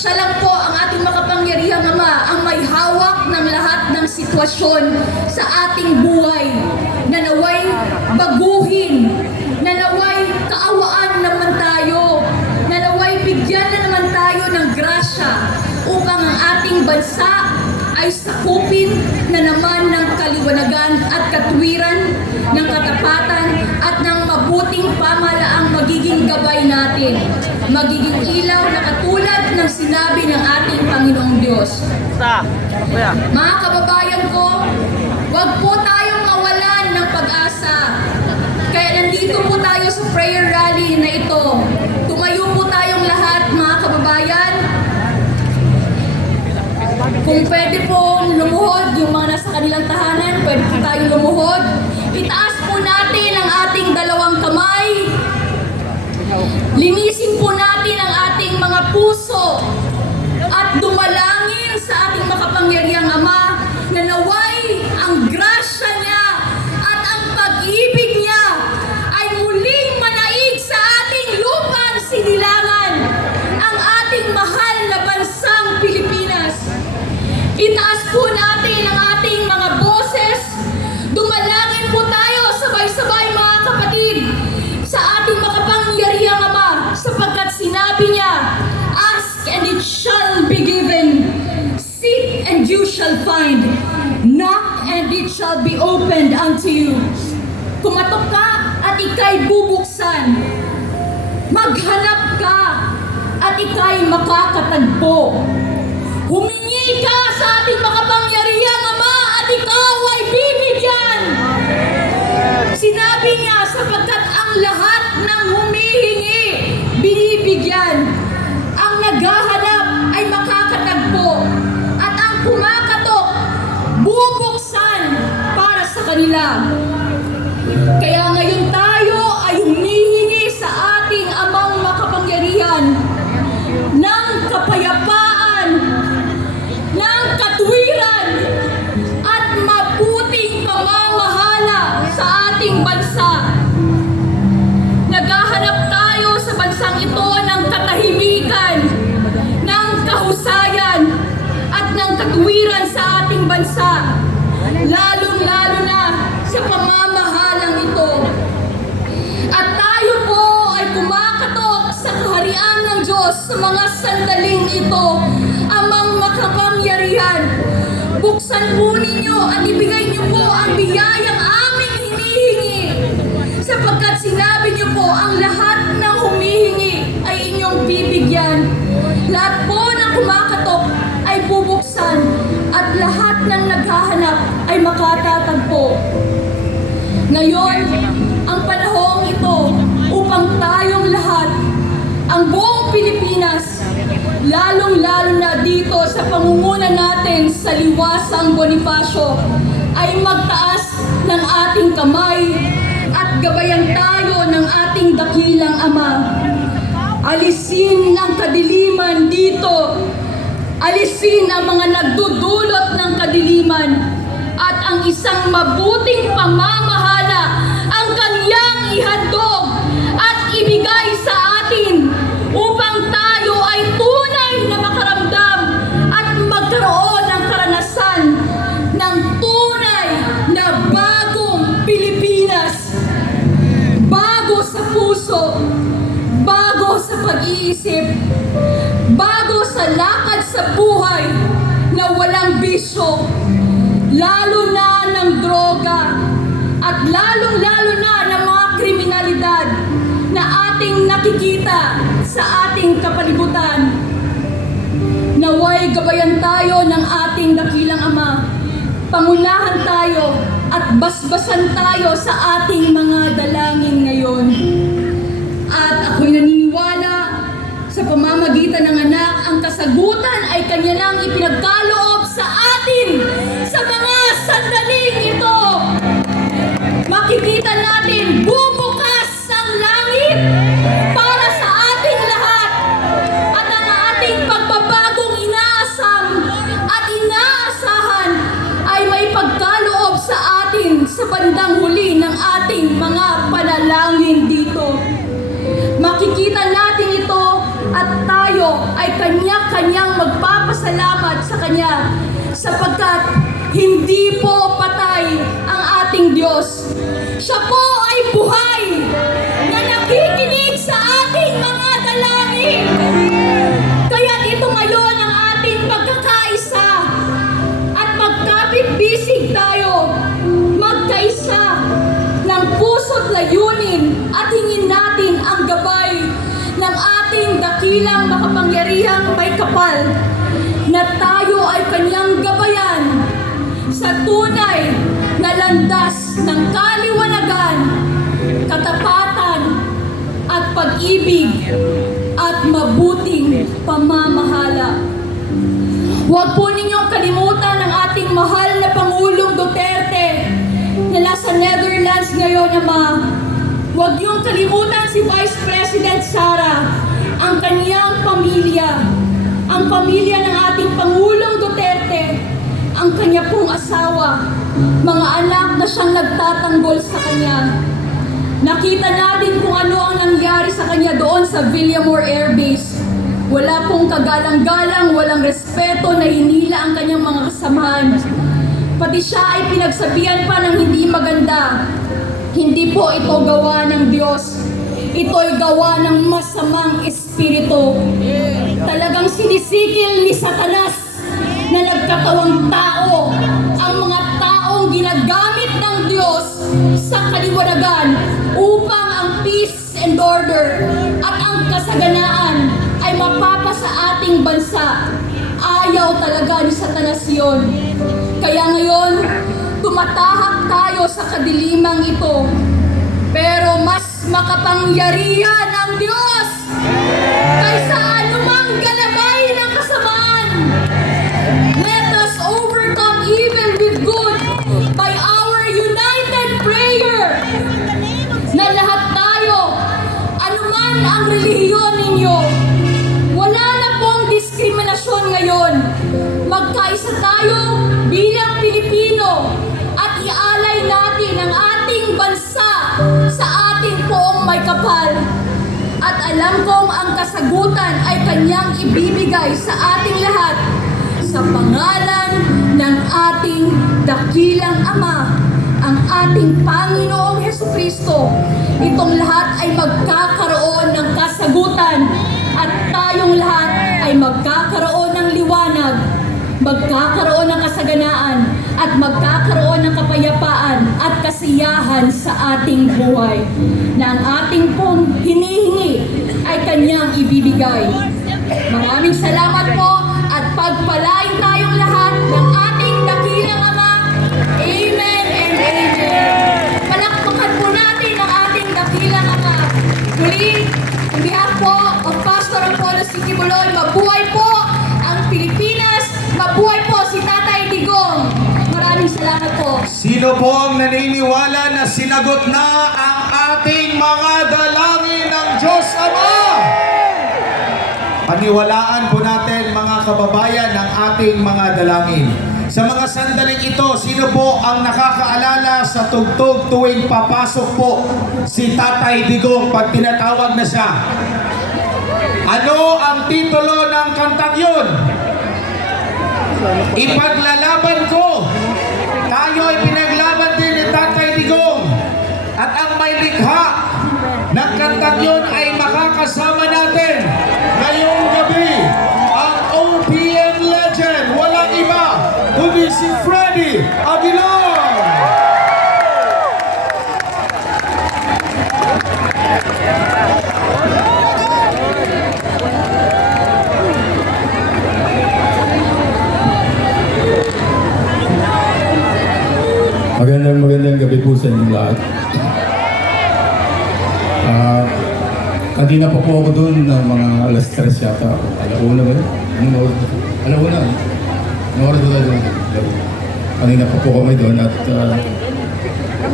Siya lang po ang ating makapangyarihang Ama, ang may hawak ng lahat ng sitwasyon sa ating buhay, na naway baguhin, na naway kaawaan naman tayo, na naway bigyan na naman tayo ng grasya upang ang ating bansa ay sakupin na naman ng kaliwanagan at katwiran, ng katapatan at ng mabuting pamahalaang magiging gabay natin, magiging ilaw na katulad ng sinabi ng ating Panginoong Diyos. Mga kababayan ko, huwag po tayong mawalan ng pag-asa. Kaya nandito po tayo sa prayer rally na ito. Tumayo po tayong lahat, mga kababayan. Kung pwede po lumuhod, yung mga nasa kanilang tahanan, pwede po tayong lumuhod. Itaas po natin ang ating dalawang kamay. Linisin po natin ang ating mga puso at dumalangin sa ating makapangyarihang Ama na naway ang grasya niya at ang pag-ibig niya ay muling manaig sa ating lupang sinilangan, ang ating mahal na bansang Pilipinas. Itaas po natin ang ating mga boses. Dumalangin po tayo sabay-sabay, mga kapatid, sa ating makapangyarihang Ama, sapagkat sinabi niya, "Ask and it shall be given. Seek and you shall find. Knock and it shall be opened unto you." Kumatok ka at ika'y bubuksan. Maghanap ka at ika'y makakatagpo. Humingi ka sa ating makapangyarihang Ama at ikaw ay bibigyan. Sinabi niya, sapagkat ang lahat ng humihingi, binibigyan. Ang naghahanap ay makakatagpo. At ang kumakatok, bubuksan para sa kanila. Kaya ngayon tayo ay humihingi sa ating Amang makapangyarihan ng kapayapaan, ng katwiran, at mabuting pamamahala sa ating bansa. Naghahanap tayo sa bansang ito ng katahimikan, ng kahusayan, at ng katwiran sa ating bansa, lalong-lalo na sa pamamahalang ito. At tayo po ay kumakatok sa kaharian ng Diyos sa mga sandaling ito, Amang makapangyarihan. Buksan po ninyo at ibigay niyo po ang biyayang aming hinihingi, sapagkat sinabi niyo po ang lahat ng humihingi ay inyong bibigyan. Lahat po ng kumakatok ay bubuksan at lahat ng naghahanap ay makatatagpo. Ngayon, ang panahong ito upang tayong lahat, ang buong Pilipinas, lalong-lalo na dito sa pangunguna natin sa Liwasang Bonifacio, ay magtaas ng ating kamay at gabayan tayo ng ating dakilang Ama. Alisin ang kadiliman dito. Alisin ang mga nagdudulot ng kadiliman at ang isang mabuting pamamahala ang kanyang ihandog at ibigay sa atin upang tayo ay tunay na makaramdam at magkaroon ng karanasan ng tunay na bagong Pilipinas. Bago sa puso, bago sa pag-iisip, bago sa lakad sa buhay na walang bisyo, lalo na ng droga at lalong-lalo na ng mga kriminalidad na ating nakikita sa ating kapalibutan. Naway gabayan tayo ng ating dakilang Ama. Pangunahan tayo at basbasan tayo sa ating mga dalangin ngayon. At ako'y naniniwala sa pamamagitan ng anak, ang kasagutan ay kanya nang ipinagkaloob sa atin sa mga sandaling ito. Makikita natin bubukas ang langit para sa ating lahat at ang ating pagbabagong inaasam at inaasahan ay may pagkaloob sa atin sa bandang huli ng ating mga panalangin dito. Makikita natin ito at tayo tayo ay kanya-kanyang magpapasalamat sa Kanya sapagkat hindi po patay ang ating Diyos. Siya po ay buhay na nakikinig sa ating mga dalangin. Kaya ito ngayon ang ating pagkakaisa at magkapit-bisig tayo, magkaisa ng puso't layunin at hingin natin ang gabay ng ating dakilang makapangyarihang may kapal na tayo ay Kanyang gabayan sa tunay na landas ng kaliwanagan, katapatan at pag-ibig at mabuting pamamahala. Huwag po ninyong kalimutan ang ating mahal na Pangulong Duterte na nasa Netherlands ngayon, Ama. Huwag niyong kalimutan si Vice President Sara, ang kaniyang pamilya, ang pamilya ng ating Pangulong Duterte, ang kanya pong asawa, mga anak na siyang nagtatanggol sa kanya. Nakita natin kung ano ang nangyari sa kanya doon sa Villamor Air Base. Wala pong kagalang-galang, walang respeto na hinila ang kanyang mga kasamahan. Pati siya ay pinagsabihan pa ng hindi maganda. Hindi po ito gawa ng Diyos. Ito'y gawa ng masamang espiritu. Talagang sinisikil ni Satanas na nagkatawang tao ang mga taong ginagamit ng Diyos sa kaliwanagan upang ang peace and order at ang kasaganaan ay mapapa sa ating bansa. Ayaw talaga ni Satanas yun. Kaya ngayon, tumatahak tayo sa kadilimang ito. Pero mas makapangyarihan ang Diyos kaysa anumang galabay ng kasamaan. Let us overcome evil with good by our united prayer. Na lahat tayo, anuman ang relihiyon ninyo, wala na pong diskriminasyon ngayon. Magkaisa tayo bilang Pilipino at ialay natin ang ating bansa sa ating poong may kapal. At alam kong ang kasagutan ay Kanyang ibibigay sa ating lahat sa pangalan ng ating dakilang Ama, ang ating Panginoong Hesukristo. Itong lahat ay magkakaroon ng kasagutan at tayong lahat ay magkakaroon ng liwanag, magkakaroon ng kasaganaan at magkakaroon ng kapayapaan at kasiyahan sa ating buhay na ang ating pong hinihingi ay Kanyang ibibigay. Maraming salamat po at pagpalain tayong lahat ng ating dakilang Ama. Amen and amen. Palakpakan po natin ang ating dakilang Ama. Muli, on behalf po of Pastor Apollo C. Kibuloy, mabuhay po ang Pilipinas, mabuhay po si Tatay Digong. Maraming salamat po. Sino po ang naniniwala na sinagot na ang ating mga dalangin ng Diyos Ama? Paniwalaan po natin mga kababayan ang ating mga dalangin. Sa mga sandaling ito, sino po ang nakakaalala sa tugtog tuwing papasok po si Tatay Digong pag tinatawag na siya? Ano ang titulo ng kantang yun? Ipaglalaban ko. Tayo ay pinaglaban din ni Tatay Digong. At ang may likha ng kantang yun ay makakasama natin ngayong gabi. Ang OPM legend, walang iba kundi si Freddy Aguilar. Magandang gabi po sa inyong lahat. Kanina pa po ako doon ng mga alas 3 yata. Alauna ba yun? Anong oras? Alauna. Anong oras ba tayo doon? Kanina pa po kami doon at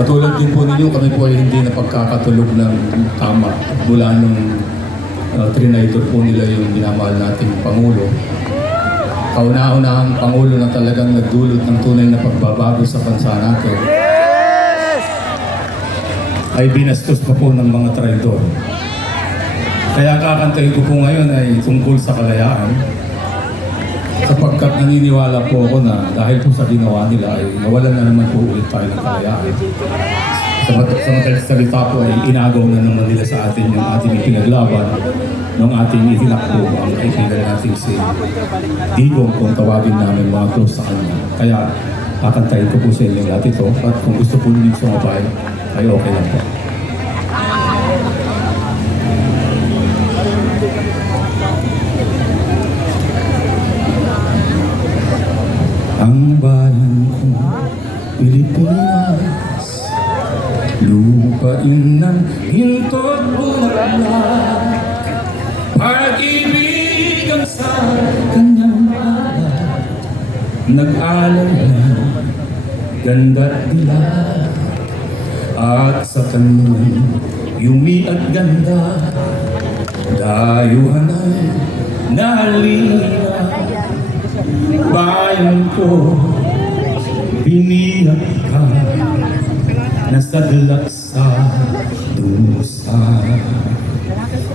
katulad din po ninyo, kami po ay hindi napagkakatulog ng tama mula nung trinaitor po nila yung minamahal nating Pangulo. Kauna-unahang Pangulo na talagang nagdulot ng tunay na pagbabago sa bansa natin ay binastos pa po ng mga traidor. Kaya kakantahin ko po ngayon ay tungkol sa kalayaan. Sapagkat naniniwala po ako na dahil po sa ginawa nila ay nawalan na naman po ulit tayo ng kalayaan. Sa madaling salita po ay inagaw na naman nila sa atin yung ating ipinaglaban nung ating itinakbo ang kaibigan natin si Digong kung tawagin namin mga close sa kanya. Kaya kakantahin ko po sa inyo lahat ito at kung gusto po ninyo sumabay ay okay lang po. Ang bayan ko, Pilipinas, lupain ng hinto't bulaklak, pag-ibigan sa kanyang alat, nag-alay na ganda't dilag, at sa kanyang yumi at ganda, dayuhan ay nalila. Bayan ko, biniyag ka, nasadlak sa dusa.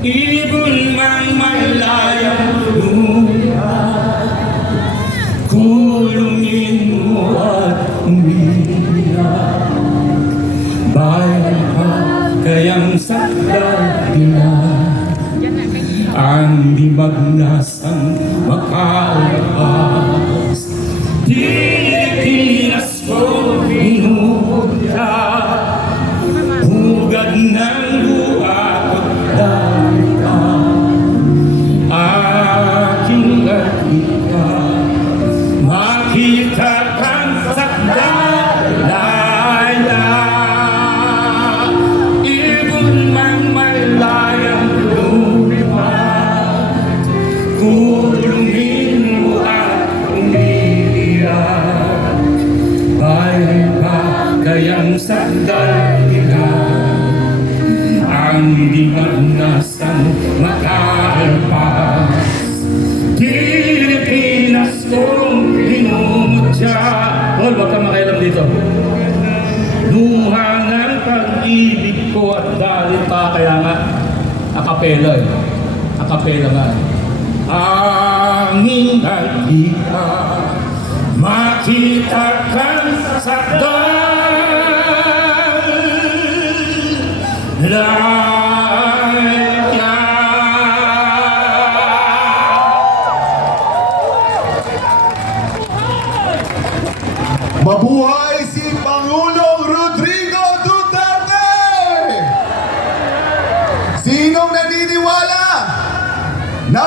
Ibon mang malayang lupa, kulungin mo at umiyak. Bayan ka, kayang sakdal dilag, ang di magnasang makaupas. Pilipinas ko minumula, hugad ng buhat at dalitan. Aking artika, makita kang sakdalaya. Ibon mang malayang kulungin mo at umiiyak. Bayan ka, kayang sandal nila, ang di magnasang makalpas. Pilipinas kong minumutya. Tol, wag kang makialam dito. Luha ng pag-ibig ko at dalita, kaya nga akapela eh. Akapela nga eh. Angin nakita, makita kang sakdal. Mabuhay si Pangulong Rodrigo Duterte! Sinong naniniwala na